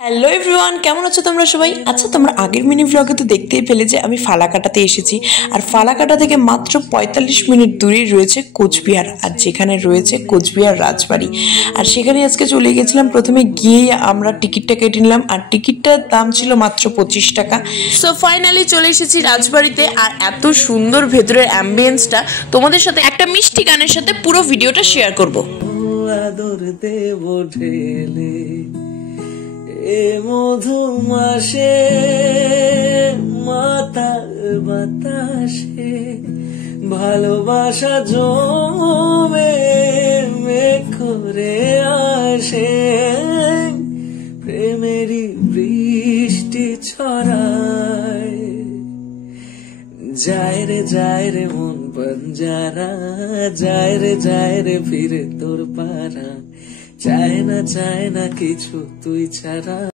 Hello everyone, কেমন আছো তোমরা সবাই? আচ্ছা, তোমরা আগের মিনি ব্লগে তো দেখতেই পেলে যে আমি ফালাকাটাতে এসেছি। আর ফালাকাটা থেকে মাত্র ৪৫ মিনিট দূরেই রয়েছে কোচবিহার, আর যেখানে রয়েছে কোচবিহার রাজবাড়ি। আর সেখানে আজকে চলে গেছিলাম। প্রথমে গিয়েই আমরা টিকিটটা কেটে নিলাম, আর টিকিটটার দাম ছিল মাত্র ২৫ টাকা। সো ফাইনালি চলে এসেছি রাজবাড়িতে। আর এত সুন্দর ভেতরের অ্যাম্বিয়েন্সটা, তোমাদের সাথে একটা মিষ্টি গানের সাথে পুরো ভিডিওটা শেয়ার করবো। আদর দেব ঢেলে এ মধু মাসে মাতাল বাতাসে ভালোবাসা জমে মেঘ করে আসে প্রেমেরই বৃষ্টি ছড়ায় যায় রে মন বঞ্জারা যায় রে ফিরে তোর পারা চায় না কিছু তুই ছাড়া।